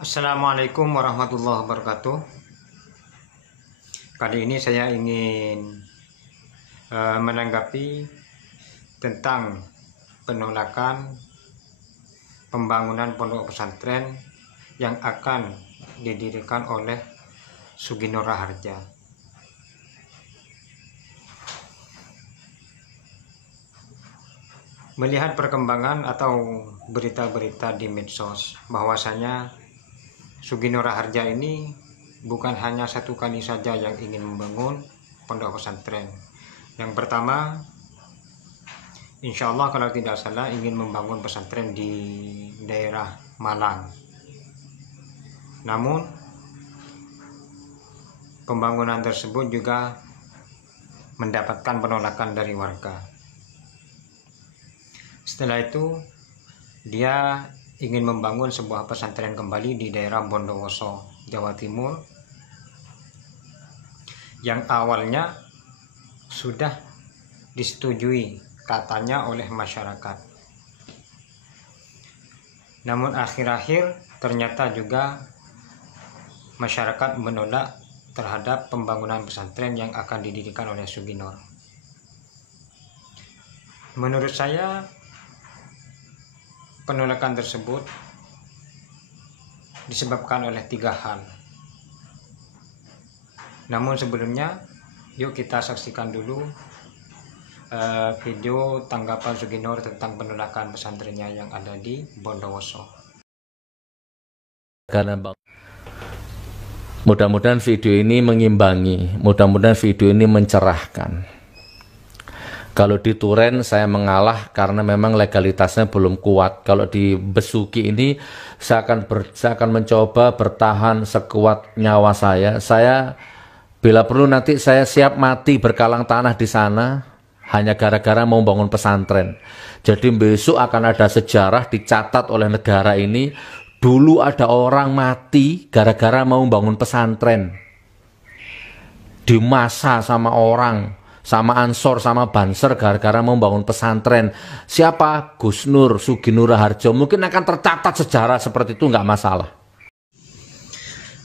Assalamualaikum warahmatullahi wabarakatuh. Kali ini saya ingin menanggapi tentang penolakan pembangunan pondok pesantren yang akan didirikan oleh Sugino Raharja. Melihat perkembangan atau berita-berita di medsos bahwasanya Sugino Raharja ini bukan hanya satu kali saja yang ingin membangun pondok pesantren. Yang pertama, insya Allah kalau tidak salah ingin membangun pesantren di daerah Malang. Namun pembangunan tersebut juga mendapatkan penolakan dari warga. Setelah itu dia ingin membangun sebuah pesantren kembali di daerah Bondowoso, Jawa Timur, yang awalnya sudah disetujui katanya oleh masyarakat. Namun akhir-akhir ternyata juga masyarakat menolak terhadap pembangunan pesantren yang akan didirikan oleh Sugino. Menurut saya penolakan tersebut disebabkan oleh 3 hal. Namun sebelumnya, yuk kita saksikan dulu video tanggapan Sugino tentang penolakan pesantrennya yang ada di Bondowoso. Karena mudah-mudahan video ini mengimbangi, mudah-mudahan video ini mencerahkan. Kalau di Turen saya mengalah karena memang legalitasnya belum kuat. Kalau di Besuki ini saya akan mencoba bertahan sekuat nyawa saya. Saya bila perlu nanti saya siap mati berkalang tanah di sana hanya gara-gara mau bangun pesantren. Jadi besok akan ada sejarah dicatat oleh negara ini. Dulu ada orang mati gara-gara mau bangun pesantren. Dimasa sama orang, sama Ansor, sama Banser gara-gara membangun pesantren. Siapa? Gus Nur, Sugino Raharja. Mungkin akan tercatat sejarah seperti itu, nggak masalah.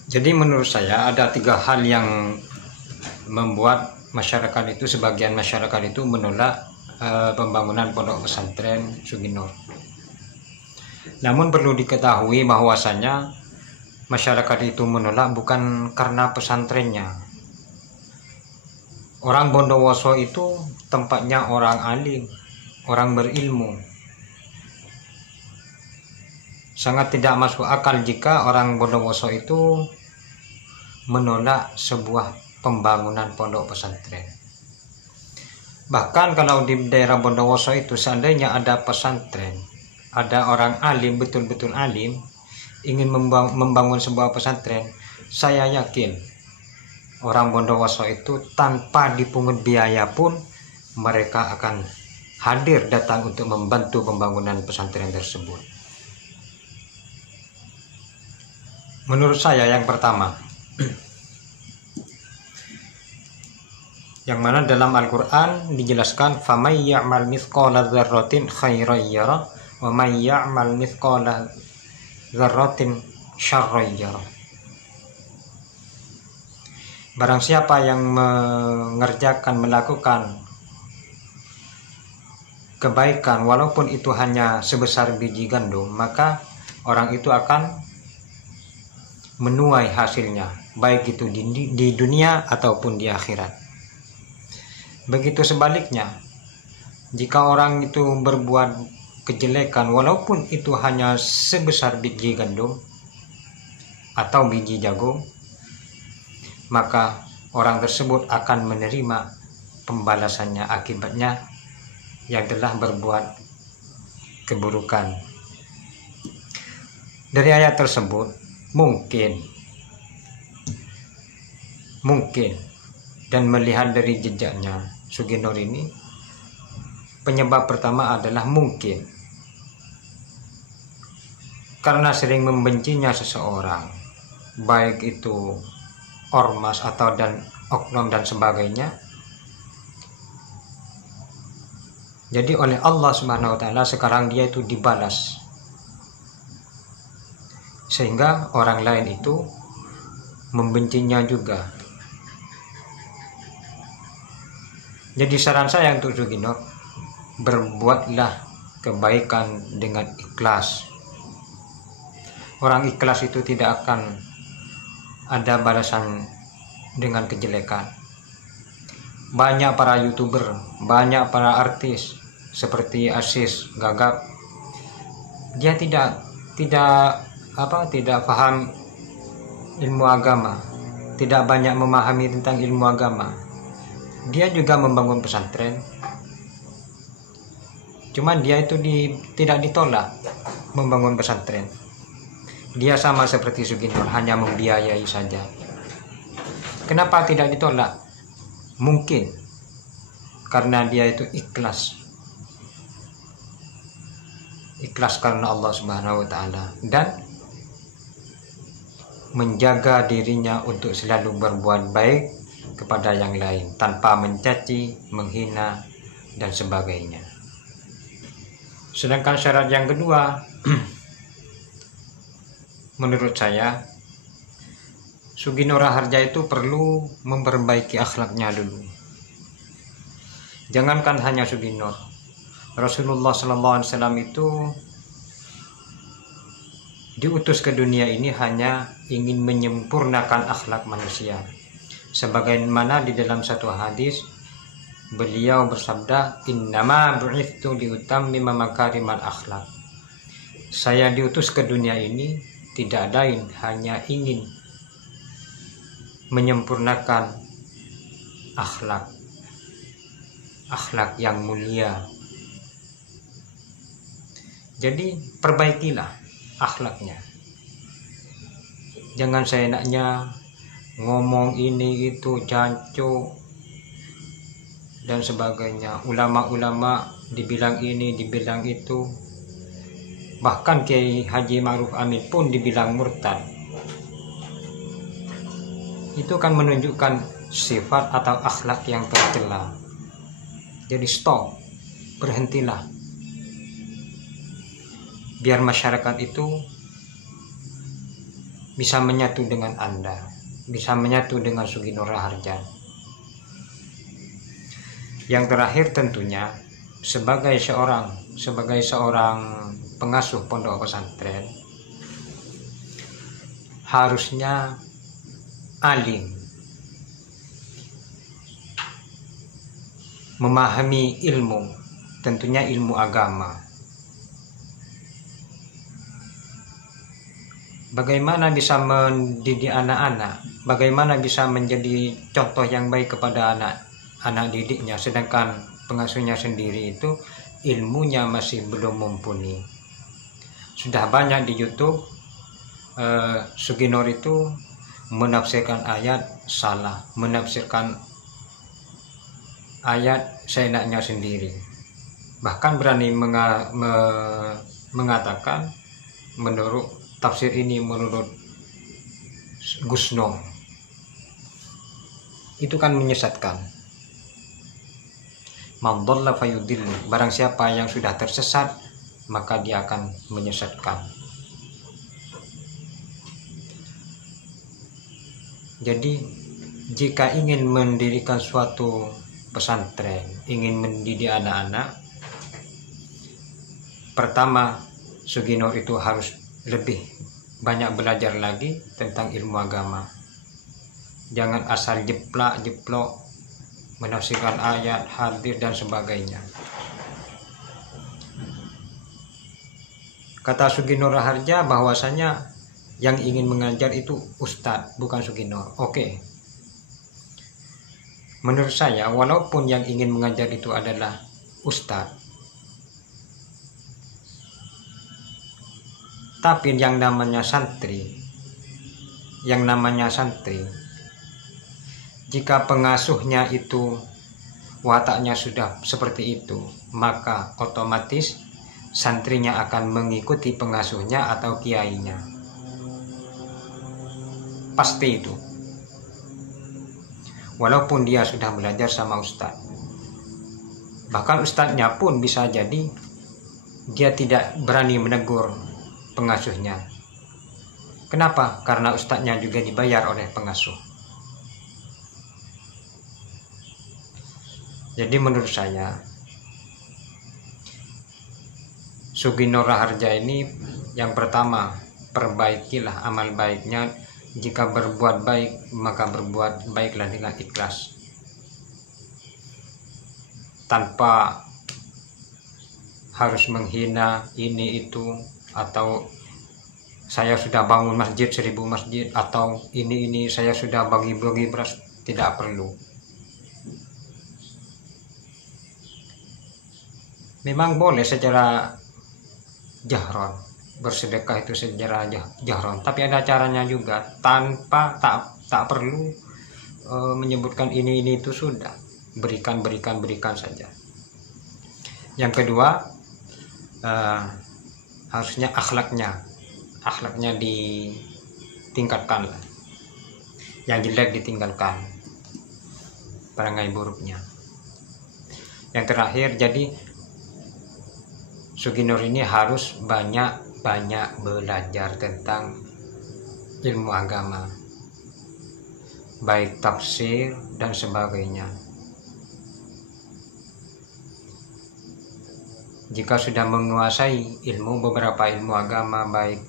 Jadi menurut saya ada 3 hal yang membuat masyarakat itu, sebagian masyarakat itu menolak pembangunan pondok pesantren Sugino. Namun perlu diketahui bahwasanya masyarakat itu menolak bukan karena pesantrennya. Orang Bondowoso itu tempatnya orang alim, orang berilmu. Sangat tidak masuk akal jika orang Bondowoso itu menolak sebuah pembangunan pondok pesantren. Bahkan kalau di daerah Bondowoso itu seandainya ada pesantren, ada orang alim, betul-betul alim, ingin membangun sebuah pesantren, saya yakin orang Bondowoso itu tanpa dipungut biaya pun mereka akan hadir datang untuk membantu pembangunan pesantren tersebut. Menurut saya yang pertama, yang mana dalam Al-Quran dijelaskan faman ya'mal mithqala dzarratin khairan yarah wa man ya'mal mithqala dzarratin syarran yarah. Barang siapa yang melakukan kebaikan walaupun itu hanya sebesar biji gandum, maka orang itu akan menuai hasilnya, baik itu di dunia ataupun di akhirat. Begitu sebaliknya, jika orang itu berbuat kejelekan walaupun itu hanya sebesar biji gandum atau biji jagung, maka orang tersebut akan menerima pembalasannya akibatnya yang telah berbuat keburukan. Dari ayat tersebut mungkin dan melihat dari jejaknya Sugino ini, penyebab pertama adalah mungkin karena sering membencinya seseorang, baik itu ormas atau oknum dan sebagainya. Jadi oleh Allah Subhanahu wa taala sekarang dia itu dibalas sehingga orang lain itu membencinya juga. Jadi saran saya untuk Suginor, berbuatlah kebaikan dengan ikhlas. Orang ikhlas itu tidak akan ada balasan dengan kejelekan. Banyak para YouTuber, banyak para artis seperti Aziz Gagap, dia tidak paham ilmu agama, tidak banyak memahami tentang ilmu agama. Dia juga membangun pesantren, cuman dia itu tidak ditolak membangun pesantren. Dia sama seperti Suginor, hanya membiayai saja. Kenapa tidak ditolak? Mungkin karena dia itu ikhlas karena Allah Subhanahu wa Ta'ala, dan menjaga dirinya untuk selalu berbuat baik kepada yang lain tanpa mencaci, menghina, dan sebagainya. Sedangkan syarat yang kedua, menurut saya, Suginor Raharja itu perlu memperbaiki akhlaknya dulu. Jangankan hanya Suginor, Rasulullah SAW itu diutus ke dunia ini hanya ingin menyempurnakan akhlak manusia. Sebagaimana di dalam satu hadis beliau bersabda, innama bu'ithtu liutammima makarimal akhlak. Saya diutus ke dunia ini tidak lain hanya ingin menyempurnakan akhlak yang mulia. Jadi perbaikilah akhlaknya. Jangan seenaknya ngomong ini itu, jancuk dan sebagainya. Ulama-ulama dibilang ini, dibilang itu. Bahkan Kiai Haji Ma'ruf Amin pun dibilang murtad. Itu kan menunjukkan sifat atau akhlak yang tercela. Jadi stop, berhentilah. Biar masyarakat itu bisa menyatu dengan Anda, bisa menyatu dengan Suginor Raharja. Yang terakhir tentunya sebagai seorang pengasuh pondok pesantren, harusnya alim, memahami ilmu, tentunya ilmu agama. Bagaimana bisa mendidik anak-anak, bagaimana bisa menjadi contoh yang baik kepada anak didiknya, sedangkan pengasuhnya sendiri itu ilmunya masih belum mumpuni. Sudah banyak di YouTube Suginor itu menafsirkan ayat salah, menafsirkan ayat seenaknya sendiri, bahkan berani mengatakan menurut tafsir ini menurut Gusno. Itu kan menyesatkan. Man dhalla fayudillu, barang siapa yang sudah tersesat maka dia akan menyesatkan. Jadi jika ingin mendirikan suatu pesantren, ingin mendidik anak-anak, pertama Suginor itu harus lebih banyak belajar lagi tentang ilmu agama. Jangan asal jeplak-jeplok menafsirkan ayat, hadis dan sebagainya. Kata Suginor Raharja bahwasanya yang ingin mengajar itu ustadz, bukan Suginor. Oke. Menurut saya, walaupun yang ingin mengajar itu adalah ustadz, tapi yang namanya santri, jika pengasuhnya itu wataknya sudah seperti itu, maka otomatis santrinya akan mengikuti pengasuhnya atau kiainya. Pasti itu. Walaupun dia sudah belajar sama ustadz. Bahkan ustadznya pun bisa jadi dia tidak berani menegur pengasuhnya. Kenapa? Karena ustadznya juga dibayar oleh pengasuh. Jadi menurut saya Sugino Raharja ini yang pertama, perbaikilah amal baiknya. Jika berbuat baik, maka berbuat baiklah dengan ikhlas, tanpa harus menghina ini itu, atau saya sudah bangun masjid 1000 masjid, atau ini saya sudah bagi-bagi beras. Tidak perlu. Memang boleh secara jahron, bersedekah itu secara jahron, tapi ada caranya juga, tanpa tak perlu menyebutkan ini itu, sudah berikan saja. Yang kedua, harusnya akhlaknya ditingkatkan, yang jelek ditinggalkan, perangai buruknya. Yang terakhir, jadi Suginur ini harus banyak belajar tentang ilmu agama, baik tafsir dan sebagainya. Jika sudah menguasai beberapa ilmu agama, baik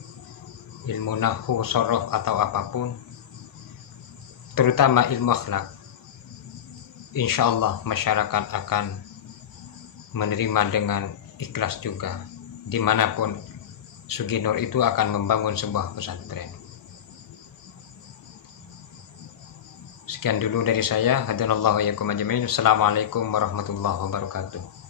ilmu nahwu, sorof atau apapun, terutama ilmu akhlak, insya Allah masyarakat akan menerima dengan ikhlas juga. Dimanapun Suginur itu akan membangun sebuah pesantren. Sekian dulu dari saya. Hadanallahu wa iyyakum ajmain. Assalamualaikum warahmatullahi wabarakatuh.